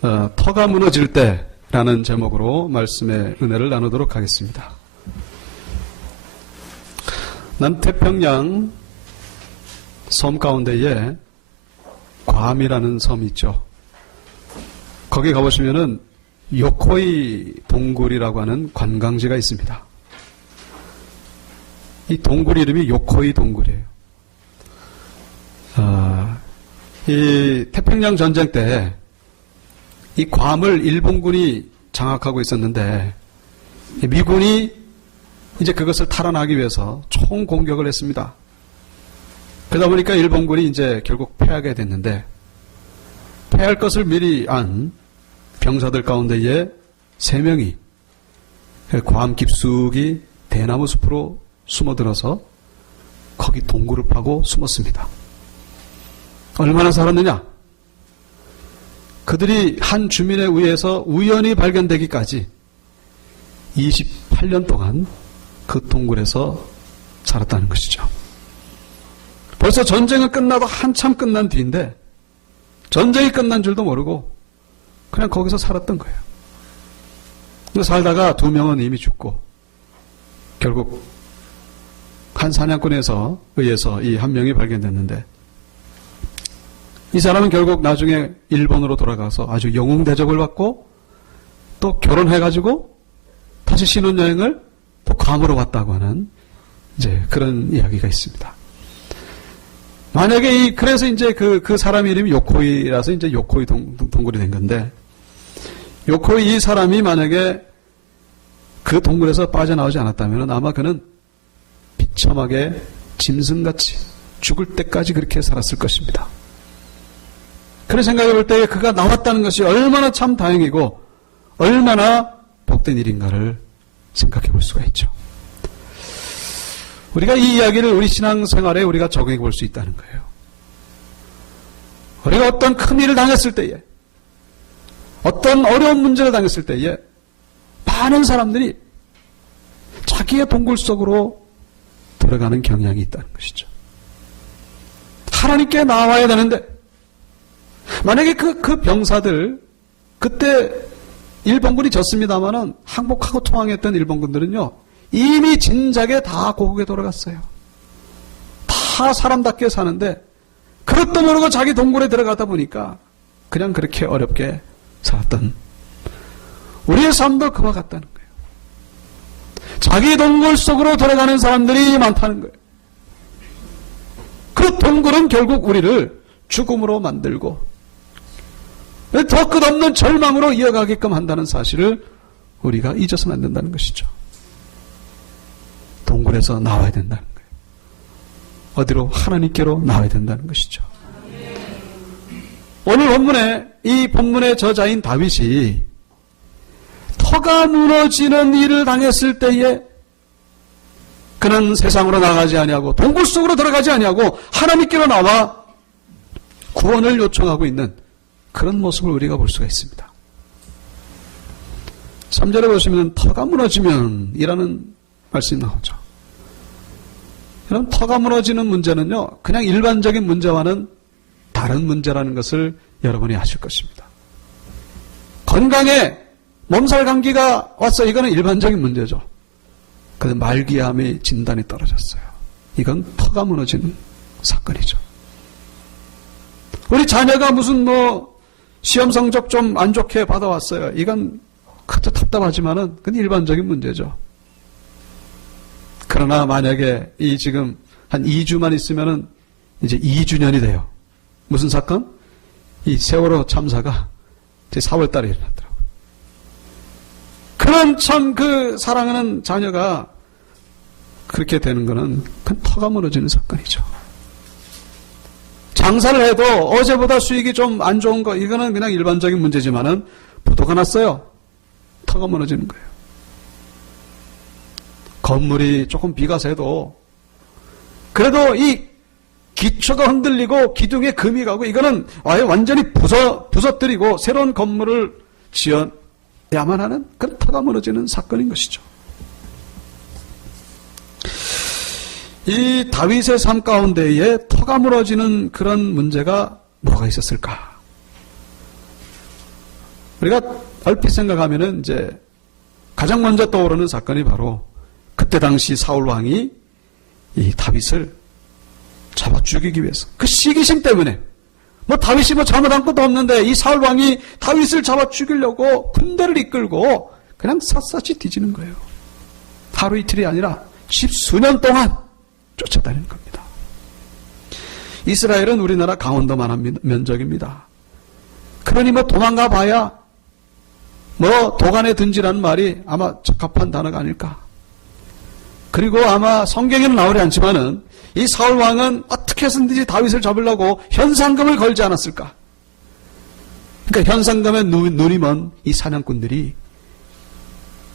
터가 무너질 때라는 제목으로 말씀의 은혜를 나누도록 하겠습니다. 남태평양 섬 가운데에 괌이라는 섬이 있죠. 거기 가보시면은 요코이 동굴이라고 하는 관광지가 있습니다. 이 동굴 이름이 요코이 동굴이에요. 이 태평양 전쟁 때 이 괌을 일본군이 장악하고 있었는데 미군이 이제 그것을 탈환하기 위해서 총 공격을 했습니다. 그러다 보니까 일본군이 이제 결국 패하게 됐는데 패할 것을 미리 안 병사들 가운데에 3명이 괌 깊숙이 대나무 숲으로 숨어들어서 거기 동굴을 파고 숨었습니다. 얼마나 살았느냐? 그들이 한 주민에 의해서 우연히 발견되기까지 28년 동안 그 동굴에서 살았다는 것이죠. 벌써 전쟁은 끝나도 한참 끝난 뒤인데 전쟁이 끝난 줄도 모르고 그냥 거기서 살았던 거예요. 근데 살다가 2명은 이미 죽고 결국 한 사냥꾼에서 의해서 이 한 명이 발견됐는데 이 사람은 결국 나중에 일본으로 돌아가서 아주 영웅 대접을 받고 또 결혼해가지고 다시 신혼여행을 또 괌으로 왔다고 하는 이제 그런 이야기가 있습니다. 만약에 그래서 이제 그 사람 이름이 요코이라서 이제 요코이 동굴이 된 건데 요코이 이 사람이 만약에 그 동굴에서 빠져나오지 않았다면 아마 그는 비참하게 짐승같이 죽을 때까지 그렇게 살았을 것입니다. 그런 생각해 볼 때 그가 나왔다는 것이 얼마나 참 다행이고 얼마나 복된 일인가를 생각해 볼 수가 있죠. 우리가 이 이야기를 우리 신앙생활에 우리가 적용해 볼 수 있다는 거예요. 우리가 어떤 큰 일을 당했을 때에 어떤 어려운 문제를 당했을 때에 많은 사람들이 자기의 동굴 속으로 들어가는 경향이 있다는 것이죠. 하나님께 나와야 되는데 만약에 그 병사들 그때 일본군이 졌습니다마는 항복하고 통항했던 일본군들은요 이미 진작에 다 고국에 돌아갔어요. 다 사람답게 사는데 그것도 모르고 자기 동굴에 들어가다 보니까 그냥 그렇게 어렵게 살았던 우리의 삶도 그와 같다는 거예요. 자기 동굴 속으로 들어가는 사람들이 많다는 거예요. 그 동굴은 결국 우리를 죽음으로 만들고 더 끝없는 절망으로 이어가게끔 한다는 사실을 우리가 잊어서는 안 된다는 것이죠. 동굴에서 나와야 된다는 거예요. 어디로? 하나님께로 나와야 된다는 것이죠. 오늘 이 본문의 저자인 다윗이 터가 무너지는 일을 당했을 때에 그는 세상으로 나가지 아니하고 동굴 속으로 들어가지 아니하고 하나님께로 나와 구원을 요청하고 있는 그런 모습을 우리가 볼 수가 있습니다. 3절에 보시면 터가 무너지면 이라는 말씀이 나오죠. 여러분 터가 무너지는 문제는요 그냥 일반적인 문제와는 다른 문제라는 것을 여러분이 아실 것입니다. 건강에 몸살 감기가 왔어요. 이거는 일반적인 문제죠. 그런데 말기암의 진단이 떨어졌어요. 이건 터가 무너지는 사건이죠. 우리 자녀가 무슨 시험 성적 좀 안 좋게 받아왔어요. 이건 그것도 답답하지만은 그건 일반적인 문제죠. 그러나 만약에 지금 한 2주만 있으면은 이제 2주년이 돼요. 무슨 사건? 이 세월호 참사가 제 4월 달에 일어났더라고요. 그런 참 사랑하는 자녀가 그렇게 되는 거는 그건 터가 무너지는 사건이죠. 장사를 해도 어제보다 수익이 좀 안 좋은 거 이거는 그냥 일반적인 문제지만은 부도가 났어요. 터가 무너지는 거예요. 건물이 조금 비가 새도 그래도 이 기초가 흔들리고 기둥에 금이 가고 이거는 완전히 부서뜨리고 새로운 건물을 지어야만 하는 그런 터가 무너지는 사건인 것이죠. 이 다윗의 삶 가운데에 터가 무너지는 그런 문제가 뭐가 있었을까? 우리가 얼핏 생각하면은 이제 가장 먼저 떠오르는 사건이 바로 그때 당시 사울 왕이 이 다윗을 잡아 죽이기 위해서 그 시기심 때문에 뭐 다윗이 뭐 잘못한 것도 없는데 이 사울 왕이 다윗을 잡아 죽이려고 군대를 이끌고 그냥 샅샅이 뒤지는 거예요. 하루 이틀이 아니라 10수년 동안 쫓아다니는 겁니다. 이스라엘은 우리나라 강원도만한 면적입니다. 그러니 뭐 도망가 봐야 뭐 도간에 든지라는 말이 아마 적합한 단어가 아닐까. 그리고 아마 성경에는 나오지 않지만은 이 사울 왕은 어떻게 해서든지 다윗을 잡으려고 현상금을 걸지 않았을까. 그러니까 현상금에 눈이 먼 이 사냥꾼들이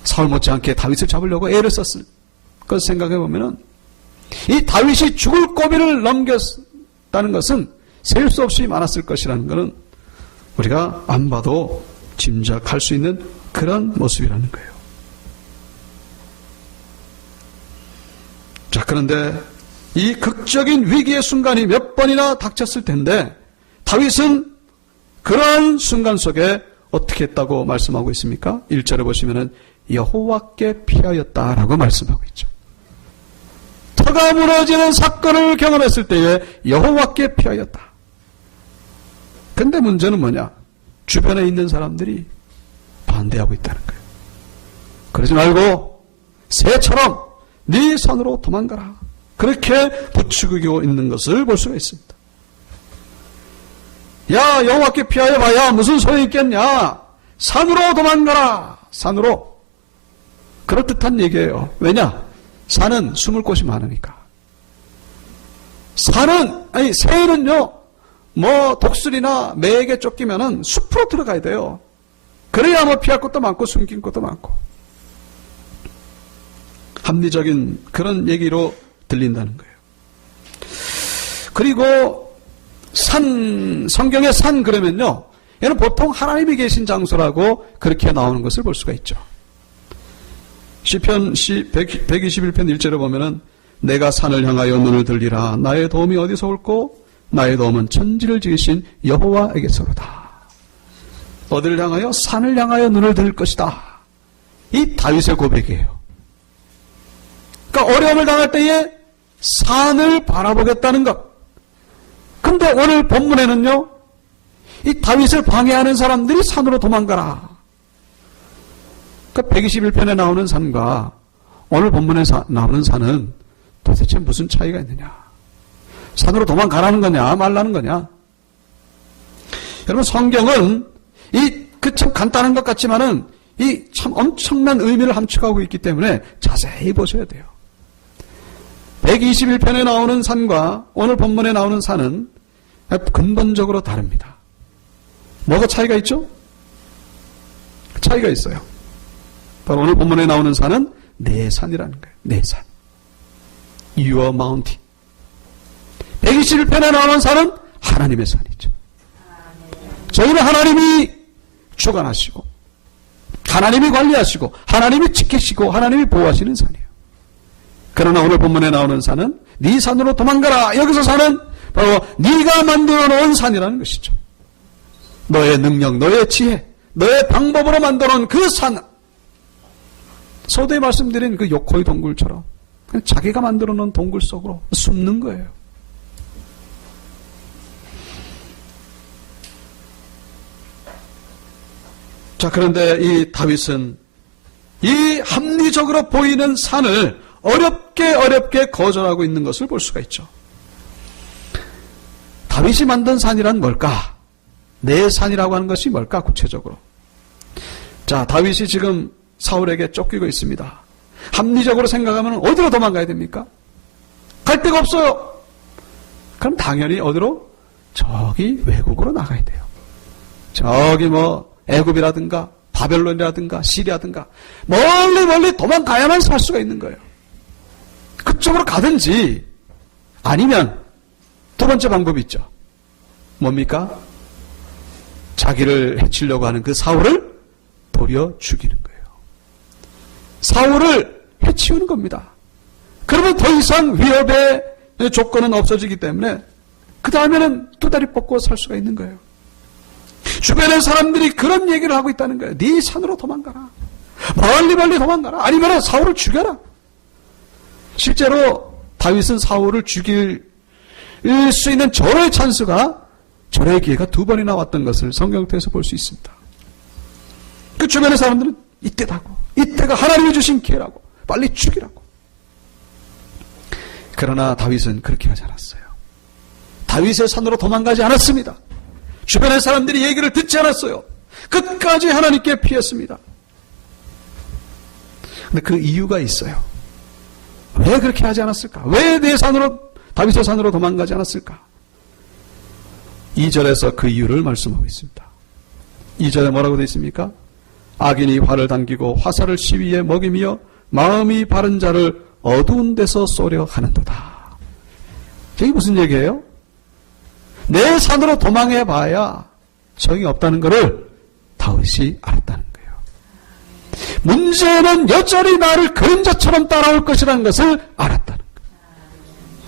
사울 못지않게 다윗을 잡으려고 애를 썼을 것 생각해 보면은 이 다윗이 죽을 고비를 넘겼다는 것은 셀 수 없이 많았을 것이라는 것은 우리가 안 봐도 짐작할 수 있는 그런 모습이라는 거예요. 자, 그런데 이 극적인 위기의 순간이 몇 번이나 닥쳤을 텐데 다윗은 그러한 순간 속에 어떻게 했다고 말씀하고 있습니까? 1절에 보시면은 여호와께 피하였다라고 말씀하고 있죠. 터가 무너지는 사건을 경험했을 때에 여호와께 피하였다. 근데 문제는 뭐냐? 주변에 있는 사람들이 반대하고 있다는 거예요. 그러지 말고 새처럼 네 산으로 도망가라. 그렇게 부추기고 있는 것을 볼 수가 있습니다. 야, 여호와께 피하여 봐야 무슨 소용이 있겠냐? 산으로 도망가라. 산으로. 그럴듯한 얘기예요. 왜냐? 산은 숨을 곳이 많으니까. 새는요, 뭐 독수리나 매에게 쫓기면은 숲으로 들어가야 돼요. 그래야 뭐 피할 것도 많고 숨긴 것도 많고. 합리적인 그런 얘기로 들린다는 거예요. 그리고 성경의 산 그러면요, 얘는 보통 하나님이 계신 장소라고 그렇게 나오는 것을 볼 수가 있죠. 시편 121편 1절에 보면은 내가 산을 향하여 눈을 들리라. 나의 도움이 어디서 올꼬? 나의 도움은 천지를 지으신 여호와에게서로다. 어디를 향하여? 산을 향하여 눈을 들 것이다. 이 다윗의 고백이에요. 그러니까 어려움을 당할 때에 산을 바라보겠다는 것. 근데 오늘 본문에는요, 이 다윗을 방해하는 사람들이 산으로 도망가라. 그러니까 121편에 나오는 산과 오늘 본문에 나오는 산은 도대체 무슨 차이가 있느냐? 산으로 도망가라는 거냐, 말라는 거냐? 여러분, 성경은 참 간단한 것 같지만은 이 참 엄청난 의미를 함축하고 있기 때문에 자세히 보셔야 돼요. 121편에 나오는 산과 오늘 본문에 나오는 산은 근본적으로 다릅니다. 뭐가 차이가 있죠? 차이가 있어요. 바로 오늘 본문에 나오는 산은 내 산이라는 거예요. 내 산. Your mountain. 121편에 나오는 산은 하나님의 산이죠. 저희는 하나님이 주관하시고 하나님이 관리하시고 하나님이 지키시고 하나님이 보호하시는 산이에요. 그러나 오늘 본문에 나오는 산은 네 산으로 도망가라. 여기서 산은 바로 네가 만들어 놓은 산이라는 것이죠. 너의 능력, 너의 지혜, 너의 방법으로 만들어 놓은 그 산. 서두에 말씀드린 그 요코이 동굴처럼 그냥 자기가 만들어 놓은 동굴 속으로 숨는 거예요. 자, 그런데 이 다윗은 이 합리적으로 보이는 산을 어렵게 거절하고 있는 것을 볼 수가 있죠. 다윗이 만든 산이란 뭘까? 내 산이라고 하는 것이 뭘까? 구체적으로. 자, 다윗이 지금 사울에게 쫓기고 있습니다. 합리적으로 생각하면 어디로 도망가야 됩니까? 갈 데가 없어요. 그럼 당연히 어디로? 저기 외국으로 나가야 돼요. 저기 뭐 애굽이라든가 바벨론이라든가 시리아든가 멀리 도망가야만 살 수가 있는 거예요. 그쪽으로 가든지 아니면 두 번째 방법이 있죠. 뭡니까? 자기를 해치려고 하는 그 사울을 도려 죽이는 거예요. 사울을 해치우는 겁니다. 그러면 더 이상 위협의 조건은 없어지기 때문에 그 다음에는 두 다리 뻗고 살 수가 있는 거예요. 주변의 사람들이 그런 얘기를 하고 있다는 거예요. 네 산으로 도망가라. 멀리 도망가라. 아니면 사울을 죽여라. 실제로 다윗은 사울을 죽일 수 있는 절호의 찬스가, 절호의 기회가 2번이나 왔던 것을 성경에서 볼 수 있습니다. 그 주변의 사람들은 이때다고, 이때가 하나님이 주신 기회라고, 빨리 죽이라고. 그러나 다윗은 그렇게 하지 않았어요. 다윗의 산으로 도망가지 않았습니다. 주변의 사람들이 얘기를 듣지 않았어요. 끝까지 하나님께 피했습니다. 근데 그 이유가 있어요. 왜 그렇게 하지 않았을까? 왜 내 산으로, 다윗의 산으로 도망가지 않았을까? 2절에서 그 이유를 말씀하고 있습니다. 2절에 뭐라고 되어 있습니까? 악인이 활을 당기고 화살을 시위에 먹이며 마음이 바른 자를 어두운 데서 쏘려 하는도다. 이게 무슨 얘기예요? 내 산으로 도망해봐야 소용이 없다는 것을 다윗이 알았다는 거예요. 문제는 여전히 나를 그림자처럼 따라올 것이라는 것을 알았다는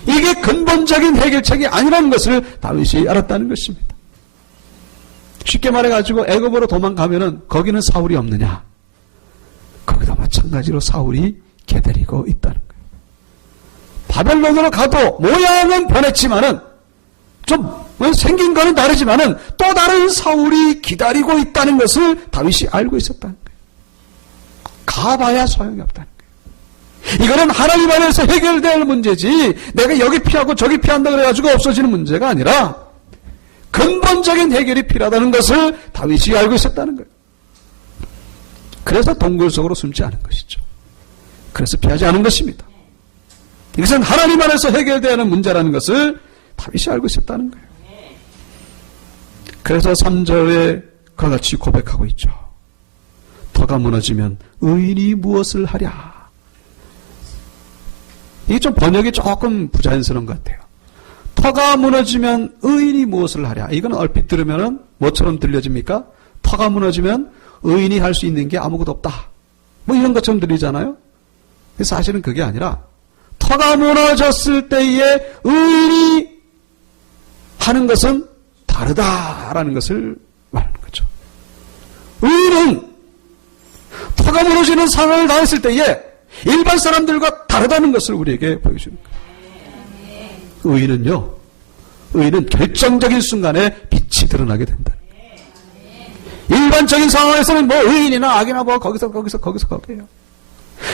거예요. 이게 근본적인 해결책이 아니라는 것을 다윗이 알았다는 것입니다. 쉽게 말해가지고 애굽으로 도망가면은 거기는 사울이 없느냐? 거기도 마찬가지로 사울이 기다리고 있다는 거예요. 바벨론으로 가도 모양은 변했지만은 좀 생긴 거는 다르지만은 또 다른 사울이 기다리고 있다는 것을 다윗이 알고 있었다는 거예요. 가봐야 소용이 없다는 거예요. 이거는 하나님 안에서 해결될 문제지 내가 여기 피하고 저기 피한다 그래가지고 없어지는 문제가 아니라 근본적인 해결이 필요하다는 것을 다윗이 알고 있었다는 거예요. 그래서 동굴 속으로 숨지 않은 것이죠. 그래서 피하지 않은 것입니다. 이것은 하나님 안에서 해결되어야 하는 문제라는 것을 다윗이 알고 있었다는 거예요. 그래서 3절에 그와 같이 고백하고 있죠. 터가 무너지면 의인이 무엇을 하랴. 이게 좀 번역이 조금 부자연스러운 것 같아요. 터가 무너지면 의인이 무엇을 하랴. 이건 얼핏 들으면 뭐처럼 들려집니까? 터가 무너지면 의인이 할 수 있는 게 아무것도 없다. 뭐 이런 것처럼 들리잖아요. 사실은 그게 아니라 터가 무너졌을 때에 의인이 하는 것은 다르다라는 것을 말하는 거죠. 의인은 터가 무너지는 상황을 당했을 때에 일반 사람들과 다르다는 것을 우리에게 보여주는 거예요. 의인은 결정적인 순간에 빛이 드러나게 된다. 일반적인 상황에서는 뭐 의인이나 악이나 뭐 거기서 거기에요.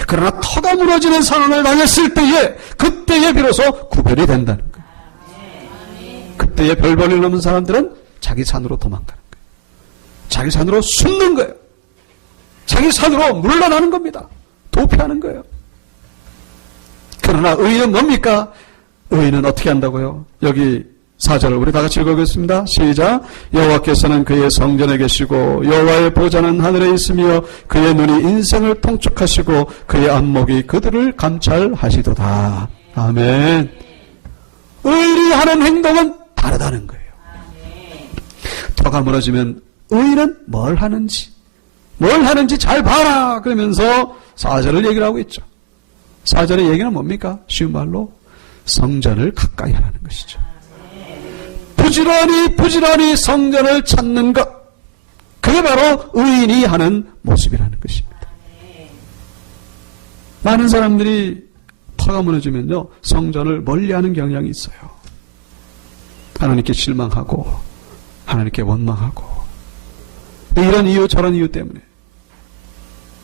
그러나 터가 무너지는 상황을 당했을 때에 그때에 비로소 구별이 된다는 거예요. 그때에 별볼일 넘은 사람들은 자기 산으로 도망가는 거예요. 자기 산으로 숨는 거예요. 자기 산으로 물러나는 겁니다. 도피하는 거예요. 그러나 의인은 뭡니까? 의인은 어떻게 한다고요? 여기 4절을 우리 다 같이 읽어보겠습니다. 시작. 여호와께서는 그의 성전에 계시고 여호와의 보좌는 하늘에 있으며 그의 눈이 인생을 통촉하시고 그의 안목이 그들을 감찰하시도다. 아멘. 의인이 하는 행동은 다르다는 거예요. 터가 무너지면 의인은 뭘 하는지 잘 봐라 그러면서 4절을 얘기를 하고 있죠. 4절의 얘기는 뭡니까? 쉬운 말로 성전을 가까이 하라는 것이죠. 부지런히 성전을 찾는 것, 그게 바로 의인이 하는 모습이라는 것입니다. 많은 사람들이 터가 무너지면요 성전을 멀리하는 경향이 있어요. 하나님께 실망하고 하나님께 원망하고 이런 이유 저런 이유 때문에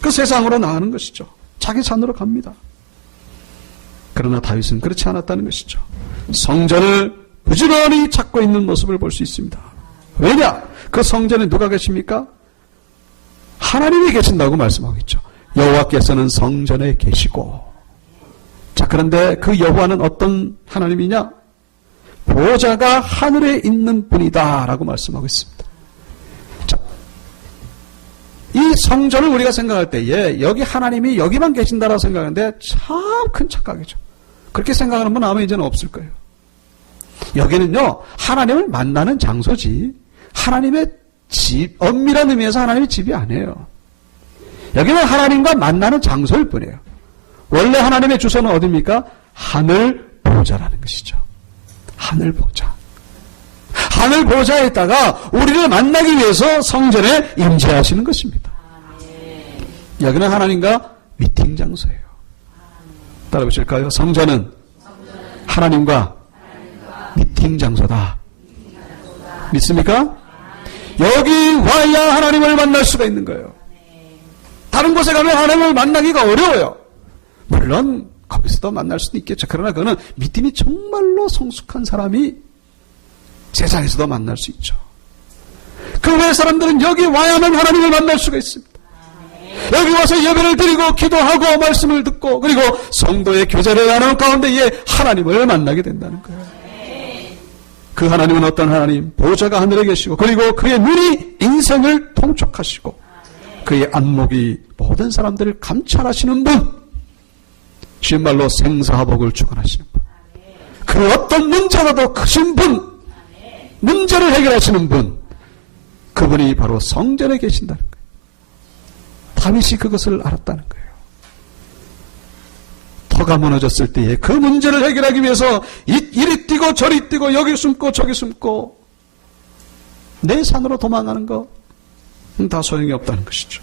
그 세상으로 나가는 것이죠. 자기 산으로 갑니다. 그러나 다윗은 그렇지 않았다는 것이죠. 성전을 부지런히 찾고 있는 모습을 볼 수 있습니다. 왜냐? 그 성전에 누가 계십니까? 하나님이 계신다고 말씀하고 있죠. 여호와께서는 성전에 계시고. 자, 그런데 그 여호와는 어떤 하나님이냐? 보좌가 하늘에 있는 분이다 라고 말씀하고 있습니다. 자, 이 성전을 우리가 생각할 때에 여기 하나님이 여기만 계신다라고 생각하는데 참 큰 착각이죠. 그렇게 생각하는 분 아마 이제는 없을 거예요. 여기는요 하나님을 만나는 장소지 하나님의 집, 엄밀한 의미에서 하나님의 집이 아니에요. 여기는 하나님과 만나는 장소일 뿐이에요. 원래 하나님의 주소는 어디입니까? 하늘 보좌라는 것이죠. 하늘 보좌. 하늘 보좌에다가 우리를 만나기 위해서 성전에 임재하시는 것입니다. 여기는 하나님과 미팅 장소예요. 따라 보실까요? 성전은 하나님과 미팅 장소다. 믿습니까? 여기 와야 하나님을 만날 수가 있는 거예요. 다른 곳에 가면 하나님을 만나기가 어려워요. 물론 거기서도 만날 수도 있겠죠. 그러나 그거는 믿음이 정말로 성숙한 사람이 세상에서도 만날 수 있죠. 그 외의 사람들은 여기 와야만 하나님을 만날 수가 있습니다. 여기 와서 예배를 드리고 기도하고 말씀을 듣고 그리고 성도의 교제를 나누는 가운데에 하나님을 만나게 된다는 거예요. 그 하나님은 어떤 하나님? 보좌가 하늘에 계시고 그리고 그의 눈이 인생을 통촉하시고 그의 안목이 모든 사람들을 감찰하시는 분, 쉬운 말로 생사복을 주관하시는 분, 그 어떤 문제라도 크신 분, 문제를 해결하시는 분, 그분이 바로 성전에 계신다는 거예요. 다윗이 그것을 알았다는 거예요. 터가 무너졌을 때에 그 문제를 해결하기 위해서 이리 뛰고 저리 뛰고 여기 숨고 저기 숨고 내 산으로 도망가는 거 다 소용이 없다는 것이죠.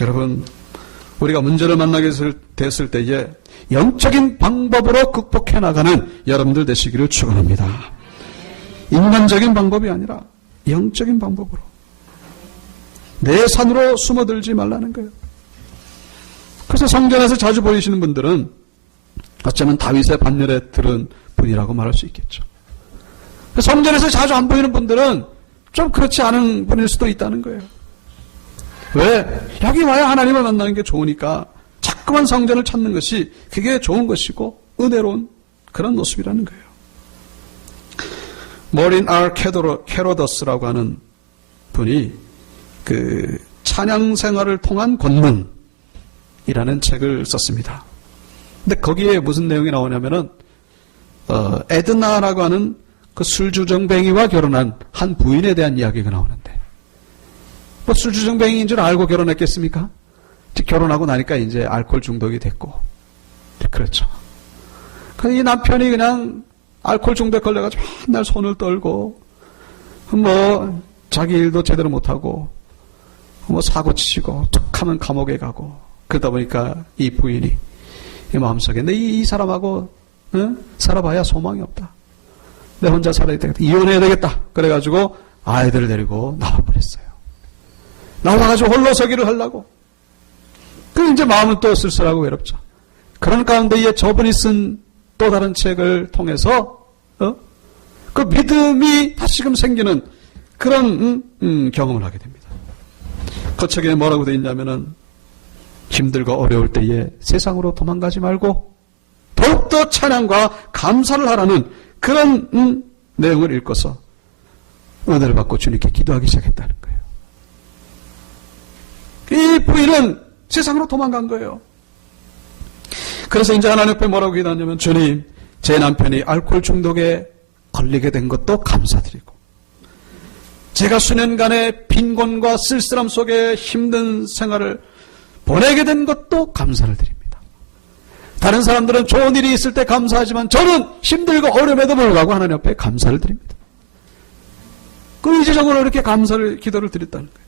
여러분, 우리가 문제를 만나게 됐을 때에 영적인 방법으로 극복해 나가는 여러분들 되시기를 축원합니다. 인간적인 방법이 아니라 영적인 방법으로 내 산으로 숨어들지 말라는 거예요. 그래서 성전에서 자주 보이시는 분들은 어쩌면 다윗의 반열에 들은 분이라고 말할 수 있겠죠. 성전에서 자주 안 보이는 분들은 좀 그렇지 않은 분일 수도 있다는 거예요. 왜? 여기 와야 하나님을 만나는 게 좋으니까 자꾸만 성전을 찾는 것이 그게 좋은 것이고 은혜로운 그런 모습이라는 거예요. 모린 R. 캐로더스라고 하는 분이 그 찬양 생활을 통한 권능이라는 책을 썼습니다. 근데 거기에 무슨 내용이 나오냐면은 에드나라고 하는 그 술주정뱅이와 결혼한 한 부인에 대한 이야기가 나오는데, 뭐 술주정뱅이인 줄 알고 결혼했겠습니까? 결혼하고 나니까 이제 알코올 중독이 됐고, 그렇죠. 이 남편이 그냥 알코올 중독에 걸려가지고 맨날 손을 떨고, 뭐 자기 일도 제대로 못하고, 뭐 사고 치고, 툭하면 감옥에 가고, 그러다 보니까 이 부인이 이 마음속에 이 사람하고 살아봐야 소망이 없다. 내 혼자 살아야 되겠다. 이혼해야 되겠다. 그래가지고 아이들을 데리고 나와버렸어요. 나와가지고 홀로 서기를 하려고. 그 이제 마음은 또 쓸쓸하고 외롭죠. 그런 가운데에 저분이 쓴 또 다른 책을 통해서 그 믿음이 다시금 생기는 그런 경험을 하게 됩니다. 그 책에 뭐라고 되어 있냐면은 힘들고 어려울 때에 세상으로 도망가지 말고 더욱더 찬양과 감사를 하라는 그런 내용을 읽고서 은혜를 받고 주님께 기도하기 시작했다는 거예요. 이 부인은 세상으로 도망간 거예요. 그래서 이제 하나님 앞에 뭐라고 기도하냐면, 주님, 제 남편이 알코올 중독에 걸리게 된 것도 감사드리고, 제가 수년간의 빈곤과 쓸쓸함 속에 힘든 생활을 보내게 된 것도 감사를 드립니다. 다른 사람들은 좋은 일이 있을 때 감사하지만 저는 힘들고 어려움에도 불구하고 하나님 앞에 감사를 드립니다. 그 의지적으로 이렇게 기도를 드렸다는 거예요.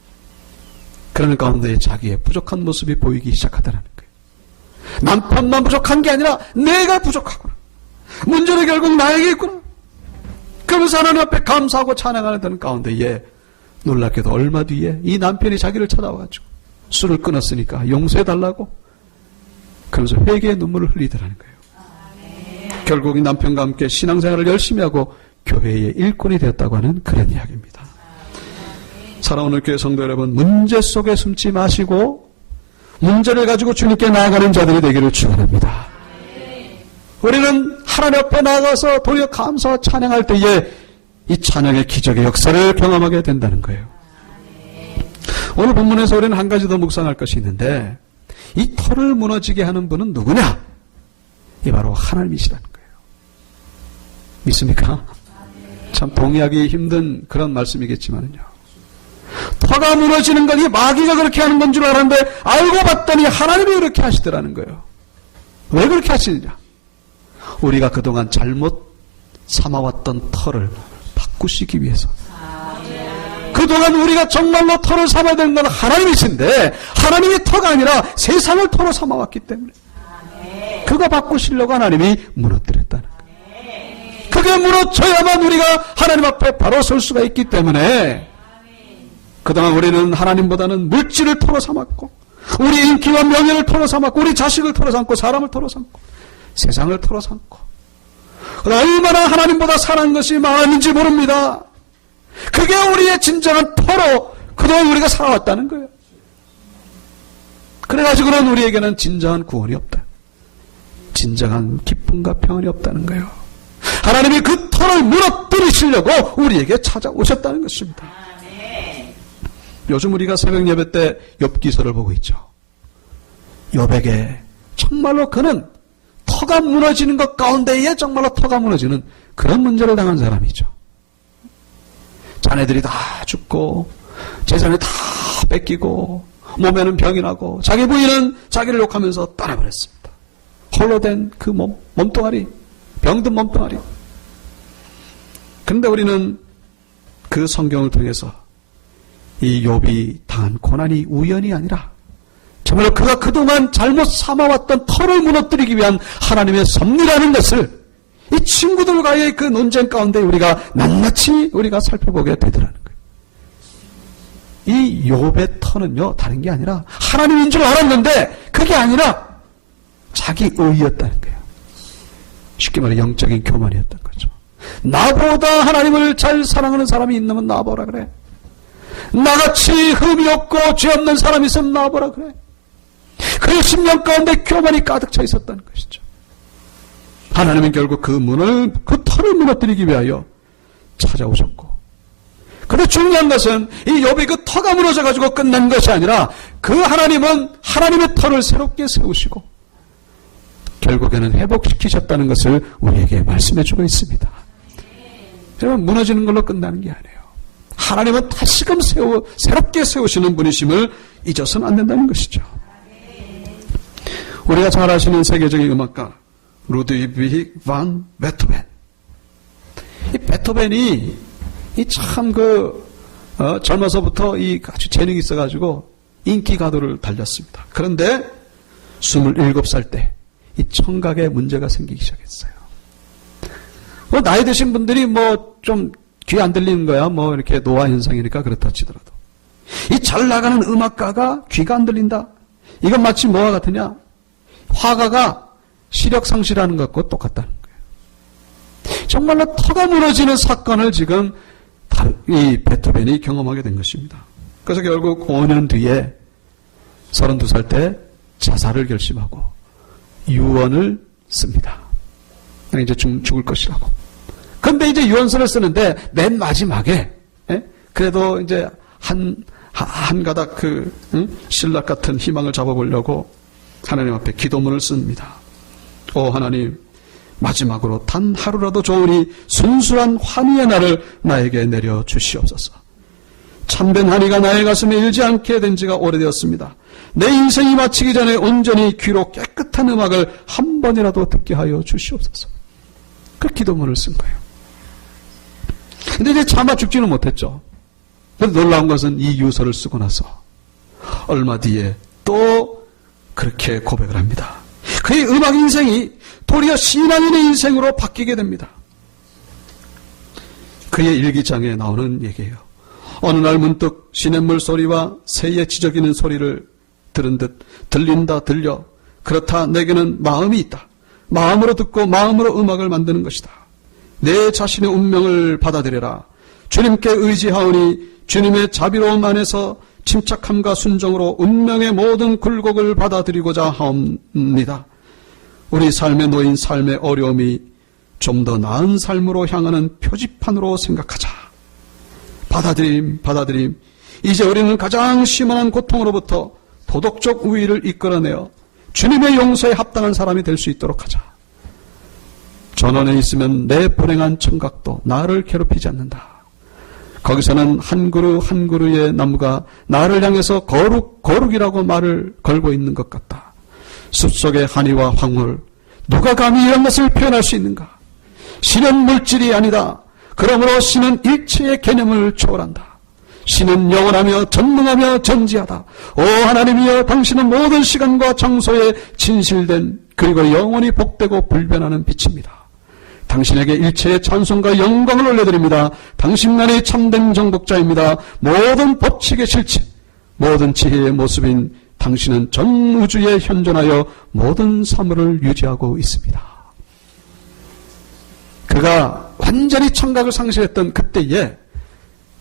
그러는 가운데 자기의 부족한 모습이 보이기 시작하더라는 거예요. 남편만 부족한 게 아니라 내가 부족하구나. 문제는 결국 나에게 있구나. 그러면서 하나님 앞에 감사하고 찬양하는 가운데에 놀랍게도 얼마 뒤에 이 남편이 자기를 찾아와가지고 술을 끊었으니까 용서해달라고 그러면서 회개의 눈물을 흘리더라는 거예요. 결국 이 남편과 함께 신앙생활을 열심히 하고 교회의 일꾼이 되었다고 하는 그런 이야기입니다. 사랑하는 교회 성도 여러분, 문제 속에 숨지 마시고 문제를 가지고 주님께 나아가는 자들이 되기를 축원합니다. 우리는 하나님 앞에 나아가서 도리어 감사와 찬양할 때에 이 찬양의 기적의 역사를 경험하게 된다는 거예요. 오늘 본문에서 우리는 한 가지 더 묵상할 것이 있는데, 이 터를 무너지게 하는 분은 누구냐? 이 바로 하나님이시라는 거예요. 믿습니까? 참 동의하기 힘든 그런 말씀이겠지만요. 터가 무너지는 건 이 마귀가 그렇게 하는 건 줄 알았는데 알고 봤더니 하나님이 그렇게 하시더라는 거예요. 왜 그렇게 하시느냐? 우리가 그동안 잘못 삼아왔던 털을 바꾸시기 위해서. 그동안 우리가 정말로 털을 삼아야 되는 건 하나님이신데 하나님이 터가 아니라 세상을 털로 삼아왔기 때문에 그거 바꾸시려고 하나님이 무너뜨렸다는 거예요. 그게 무너져야만 우리가 하나님 앞에 바로 설 수가 있기 때문에 그동안 우리는 하나님보다는 물질을 털로 삼았고 우리 인기와 명예를 털로 삼았고 우리 자식을 털로 삼고 사람을 털로 삼고 세상을 털로 삼고 얼마나 하나님보다 사랑한 것이 마음인지 모릅니다. 그게 우리의 진정한 터로 그동안 우리가 살아왔다는 거예요. 그래가지고는 우리에게는 진정한 구원이 없다. 진정한 기쁨과 평안이 없다는 거예요. 하나님이 그 터를 무너뜨리시려고 우리에게 찾아오셨다는 것입니다. 요즘 우리가 새벽 예배 때 욥기서를 보고 있죠. 욥에게 정말로 그는 터가 무너지는 것 가운데에 정말로 터가 무너지는 그런 문제를 당한 사람이죠. 자네들이 다 죽고 재산이 다 뺏기고 몸에는 병이 나고 자기 부인은 자기를 욕하면서 떠나버렸습니다. 홀로 된 그 몸뚱아리, 병든 몸뚱아리. 그런데 우리는 그 성경을 통해서 이 욥이 당한 고난이 우연이 아니라 정말로 그가 그동안 잘못 삼아왔던 터를 무너뜨리기 위한 하나님의 섭리라는 것을 이 친구들과의 그 논쟁 가운데 우리가 낱낱이 우리가 살펴보게 되더라는 거예요. 이 욥의 터는요 다른 게 아니라 하나님인 줄 알았는데 그게 아니라 자기 의였다는 거예요. 쉽게 말해 영적인 교만이었던 거죠. 나보다 하나님을 잘 사랑하는 사람이 있다면 나보라 그래. 나같이 흠이 없고 죄 없는 사람이 있으면 나보라 그래. 그의 심령 가운데 교만이 가득 차 있었다는 것이죠. 하나님은 결국 그 터를 무너뜨리기 위하여 찾아오셨고. 그런데 중요한 것은 이 욥이 그 터가 무너져가지고 끝난 것이 아니라 그 하나님은 하나님의 터를 새롭게 세우시고 결국에는 회복시키셨다는 것을 우리에게 말씀해주고 있습니다. 여러분 무너지는 걸로 끝나는 게 아니에요. 하나님은 다시금 새롭게 세우시는 분이심을 잊어서는 안 된다는 것이죠. 우리가 잘 아시는 세계적인 음악가 루드위히 반 베토벤. 이 베토벤이 참 젊어서부터 아주 재능이 있어가지고 인기 가도를 달렸습니다. 그런데 27살 때 이 청각에 문제가 생기기 시작했어요. 나이 드신 분들이 좀 귀 안 들리는 거야. 이렇게 노화 현상이니까 그렇다 치더라도. 이 잘 나가는 음악가가 귀가 안 들린다. 이건 마치 뭐와 같으냐? 화가가 시력 상실하는 것과 똑같다는 거예요. 정말로 터가 무너지는 사건을 지금 이 베토벤이 경험하게 된 것입니다. 그래서 결국 5년 뒤에 32살 때 자살을 결심하고 유언을 씁니다. 이제 죽을 것이라고. 그런데 이제 유언서를 쓰는데 맨 마지막에 그래도 이제 한 가닥 신락 같은 희망을 잡아보려고 하나님 앞에 기도문을 씁니다. 오 하나님, 마지막으로 단 하루라도 좋으니 순수한 환희의 날을 나에게 내려 주시옵소서. 참된 환희가 나의 가슴에 일지 않게 된 지가 오래되었습니다. 내 인생이 마치기 전에 온전히 귀로 깨끗한 음악을 한 번이라도 듣게 하여 주시옵소서. 그 기도문을 쓴 거예요. 근데 이제 차마 죽지는 못했죠. 그런데 놀라운 것은 이 유서를 쓰고 나서 얼마 뒤에 또 그렇게 고백을 합니다. 그의 음악 인생이 도리어 신앙인의 인생으로 바뀌게 됩니다. 그의 일기장에 나오는 얘기예요. 어느 날 문득 시냇물 소리와 새의 지저귀는 소리를 들은 듯 들린다 들려. 그렇다 내게는 마음이 있다. 마음으로 듣고 마음으로 음악을 만드는 것이다. 내 자신의 운명을 받아들여라. 주님께 의지하오니 주님의 자비로움 안에서 침착함과 순종으로 운명의 모든 굴곡을 받아들이고자 하옵니다. 우리 삶에 놓인 삶의 어려움이 좀 더 나은 삶으로 향하는 표지판으로 생각하자. 받아들임. 이제 우리는 가장 심한 고통으로부터 도덕적 우위를 이끌어내어 주님의 용서에 합당한 사람이 될 수 있도록 하자. 전원에 있으면 내 불행한 청각도 나를 괴롭히지 않는다. 거기서는 한 그루 한 그루의 나무가 나를 향해서 거룩이라고 말을 걸고 있는 것 같다. 숲속의 한이와 황홀, 누가 감히 이런 것을 표현할 수 있는가? 신은 물질이 아니다. 그러므로 신은 일체의 개념을 초월한다. 신은 영원하며 전능하며 전지하다. 오 하나님이여, 당신은 모든 시간과 장소에 진실된 그리고 영원히 복되고 불변하는 빛입니다. 당신에게 일체의 찬송과 영광을 올려드립니다. 당신만이 참된 정복자입니다. 모든 법칙의 실체, 모든 지혜의 모습인 당신은 전 우주에 현존하여 모든 사물을 유지하고 있습니다. 그가 완전히 청각을 상실했던 그때에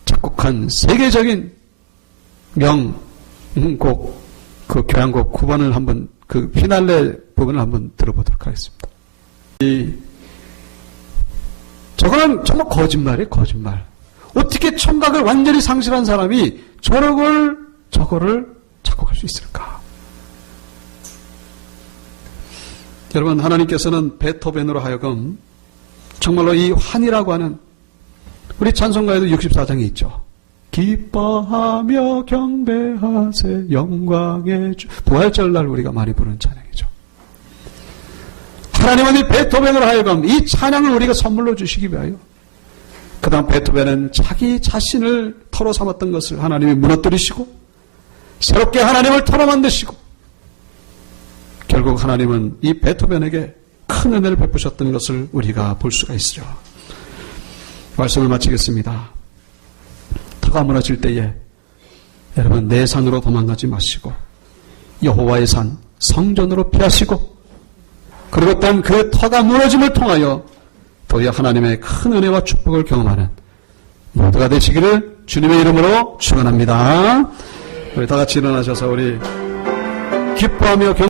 작곡한 세계적인 명곡, 그 교향곡 9번을 한번, 그 피날레 부분을 한번 들어보도록 하겠습니다. 저거는 정말 거짓말이에요, 거짓말. 어떻게 청각을 완전히 상실한 사람이 저거를 작곡할 수 있을까? 여러분, 하나님께서는 베토벤으로 하여금 정말로 이 환이라고 하는, 우리 찬송가에도 64장이 있죠. 기뻐하며 경배하세 영광의 주. 부활절날 우리가 많이 부르는 찬양이죠. 하나님은 이 베토벤으로 하여금 이 찬양을 우리가 선물로 주시기 위하여, 그 다음 베토벤은 자기 자신을 터로 삼았던 것을 하나님이 무너뜨리시고 새롭게 하나님을 터로 만드시고, 결국 하나님은 이 베토벤에게 큰 은혜를 베푸셨던 것을 우리가 볼 수가 있죠. 말씀을 마치겠습니다. 터가 무너질 때에 여러분, 내 산으로 도망가지 마시고 여호와의 산 성전으로 피하시고, 그리고 또한 그 터가 무너짐을 통하여 도리어 하나님의 큰 은혜와 축복을 경험하는 모두가 되시기를 주님의 이름으로 축원합니다. 우리 다 같이 일어나셔서 우리 기뻐하며